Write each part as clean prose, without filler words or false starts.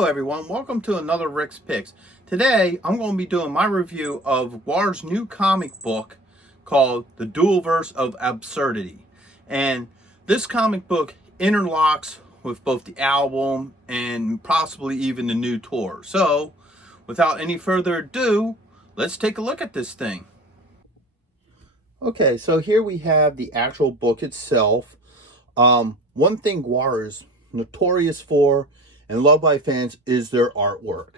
Hello everyone, welcome to another Rick's Picks. Today I'm going to be doing my review of GWAR's new comic book called The Duoverse of Absurdity. And this comic book interlocks with both the album and possibly even the new tour. So without any further ado, let's take a look at this thing. Okay, so here we have the actual book itself. One thing GWAR is notorious for and loved by fans is their artwork.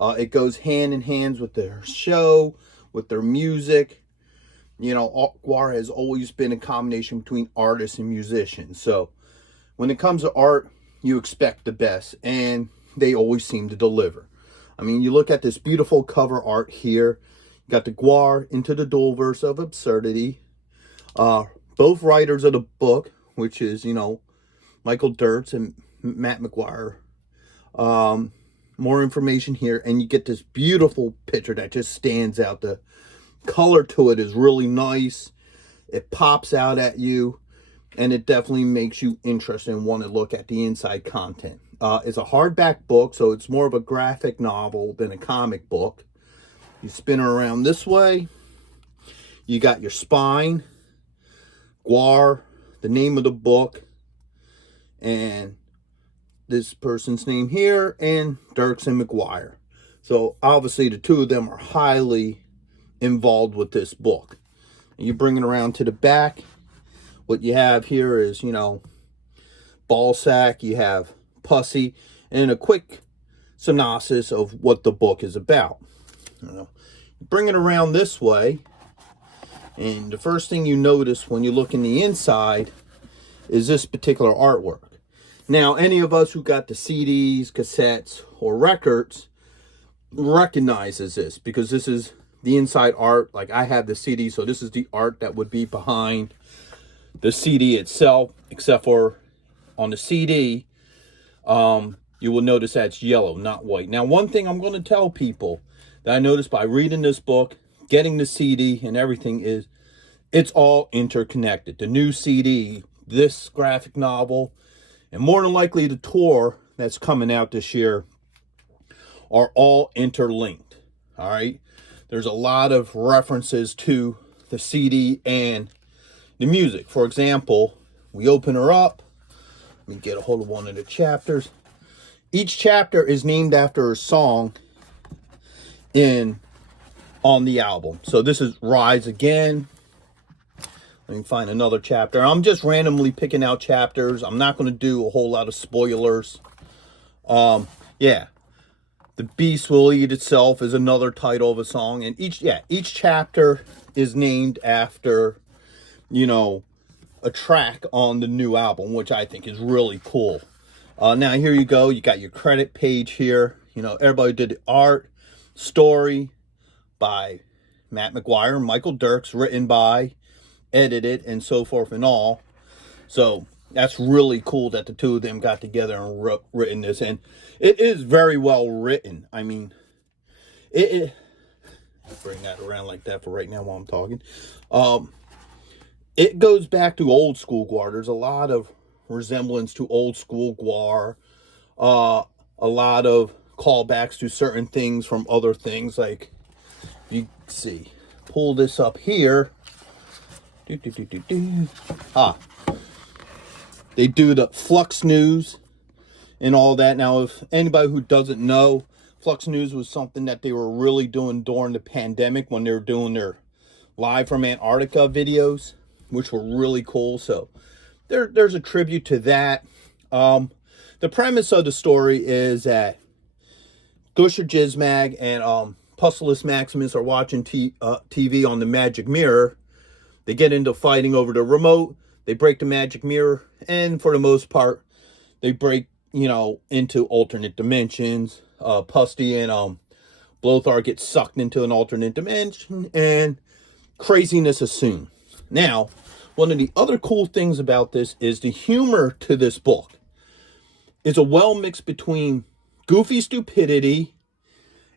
It goes hand in hand with their show, with their music. You know, GWAR has always been a combination between artists and musicians. So when it comes to art, you expect the best, and they always seem to deliver. I mean, you look at this beautiful cover art here. You got the GWAR into the Duoverse of Absurdity. Both writers of the book, which is, Michael Derks and Maguire. More information here, and you get this beautiful picture that just stands out. The color to it is really nice. It pops out at you, and it definitely makes you interested and want to look at the inside content. It's a hardback book, so it's more of a graphic novel than a comic book. You spin it around this way. You got your spine, GWAR, the name of the book, and this person's name here, and Derks and Maguire. So obviously the two of them are highly involved with this book. And you bring it around to the back. What you have here is, Ballsack, you have Pussy, and a quick synopsis of what the book is about. Bring it around this way, and the first thing you notice when you look in the inside is this particular artwork. Now, any of us who got the CDs, cassettes, or records recognizes this, because this is the inside art. Like, I have the CD, so this is the art that would be behind the CD itself, except for on the CD, you will notice that's yellow, not white. Now, one thing I'm going to tell people that I noticed by reading this book, getting the CD and everything, is it's all interconnected. The new CD, this graphic novel, and more than likely the tour that's coming out this year are all interlinked. All right. There's a lot of references to the CD and the music. For example, we open her up. Let me get a hold of one of the chapters. Each chapter is named after a song on the album. So this is Rise Again. Let me find another chapter. I'm just randomly picking out chapters. I'm not going to do a whole lot of spoilers. Yeah. The Beast Will Eat Itself is another title of a song. And each chapter is named after, a track on the new album, which I think is really cool. Now, here you go. You got your credit page here. Everybody did the art, story by Matt Maguire, Michael Derks, written by, edited, and so forth and all. So that's really cool that the two of them got together and written this, and it is very well written. I mean, it bring that around like that for right now while I'm talking. It goes back to old school GWAR. There's a lot of resemblance to old school GWAR. A lot of callbacks to certain things from other things. Like, you see, pull this up here. They do the Flux News and all that. Now, if anybody who doesn't know, Flux News was something that they were really doing during the pandemic when they were doing their live from Antarctica videos, which were really cool. So there's a tribute to that. The premise of the story is that Gusher Jizmag and Pussilus Maximus are watching TV on the magic mirror. They get into fighting over the remote. They break the magic mirror. And for the most part, they break, into alternate dimensions. Pusty and Blothar get sucked into an alternate dimension. And craziness ensues. Now, one of the other cool things about this is the humor to this book. It's a well mix between goofy stupidity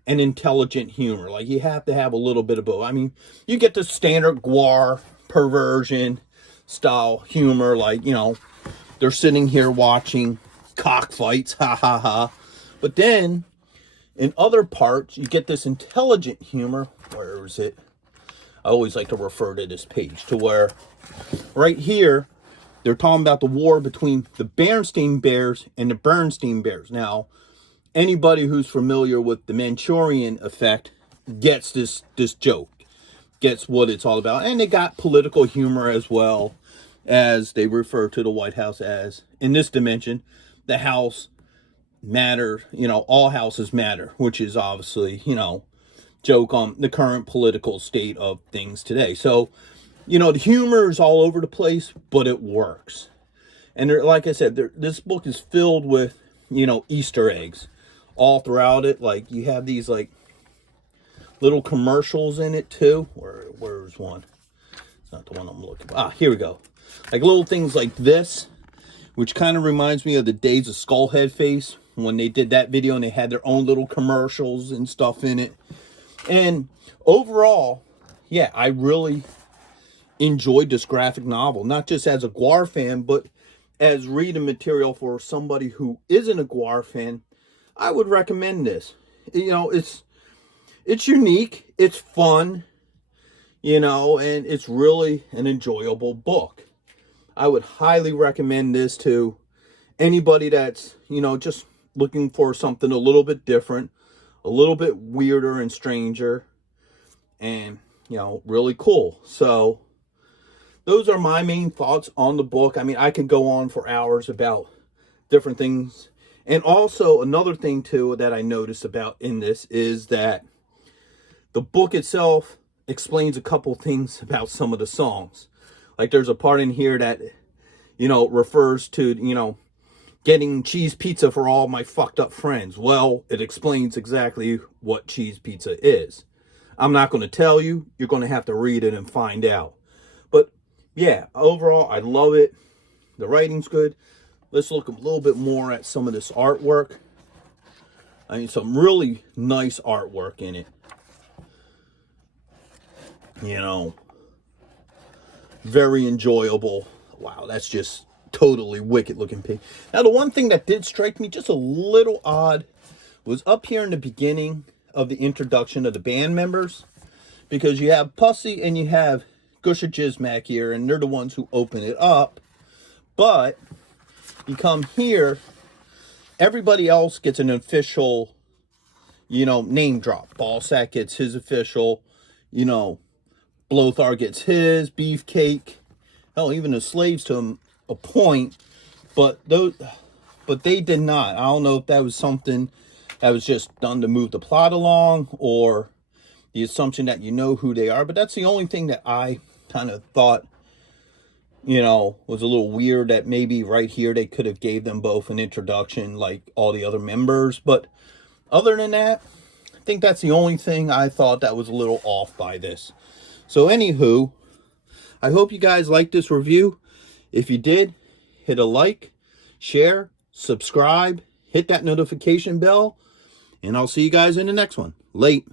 and intelligent humor. Like, you have to have a little bit of both. I mean, you get the standard GWAR perversion style humor, like, they're sitting here watching cockfights, ha ha ha, But then, in other parts, you get this intelligent humor. Where is it? I always like to refer to this page, to where right here, they're talking about the war between the Berenstain Bears and the Bernstein Bears. Now, anybody who's familiar with the Manchurian effect gets this joke, gets what it's all about. And they got political humor as well, as they refer to the White House as, in this dimension, the house matter, all houses matter, which is obviously, joke on the current political state of things today. So, the humor is all over the place, but it works. And like I said, this book is filled with, Easter eggs all throughout it. Like, you have these, like, little commercials in it, too. Where's one? It's not the one I'm looking for. Here we go. Like, little things like this, which kind of reminds me of the days of Skullhead Face, when they did that video and they had their own little commercials and stuff in it. And overall, yeah, I really enjoyed this graphic novel, not just as a GWAR fan, but as reading material for somebody who isn't a GWAR fan. I would recommend this. It's unique, it's fun, and it's really an enjoyable book. I would highly recommend this to anybody that's, just looking for something a little bit different, a little bit weirder and stranger, and, really cool. So those are my main thoughts on the book. I mean, I could go on for hours about different things. And also another thing too that I noticed about in this is that the book itself explains a couple things about some of the songs. Like, there's a part in here that, refers to, getting cheese pizza for all my fucked up friends. Well, it explains exactly what cheese pizza is. I'm not going to tell you. You're going to have to read it and find out. But yeah, overall, I love it. The writing's good. Let's look a little bit more at some of this artwork. I mean, some really nice artwork in it. Very enjoyable. Wow, that's just totally wicked looking pig. Now, the one thing that did strike me just a little odd was up here in the beginning of the introduction of the band members, because you have Pussy and you have Gusher Jizmac here, and they're the ones who open it up. But you come here, everybody else gets an official, name drop. Ballsack gets his official, Blothar gets his, Beefcake. Hell, even the slaves to him a point, but they did not. I don't know if that was something that was just done to move the plot along, or the assumption that who they are. But that's the only thing that I kind of thought, was a little weird, that maybe right here they could have gave them both an introduction like all the other members. But other than that, I think that's the only thing I thought that was a little off by this. So anywho, I hope you guys liked this review. If you did, hit a like, share, subscribe, hit that notification bell, and I'll see you guys in the next one. Late.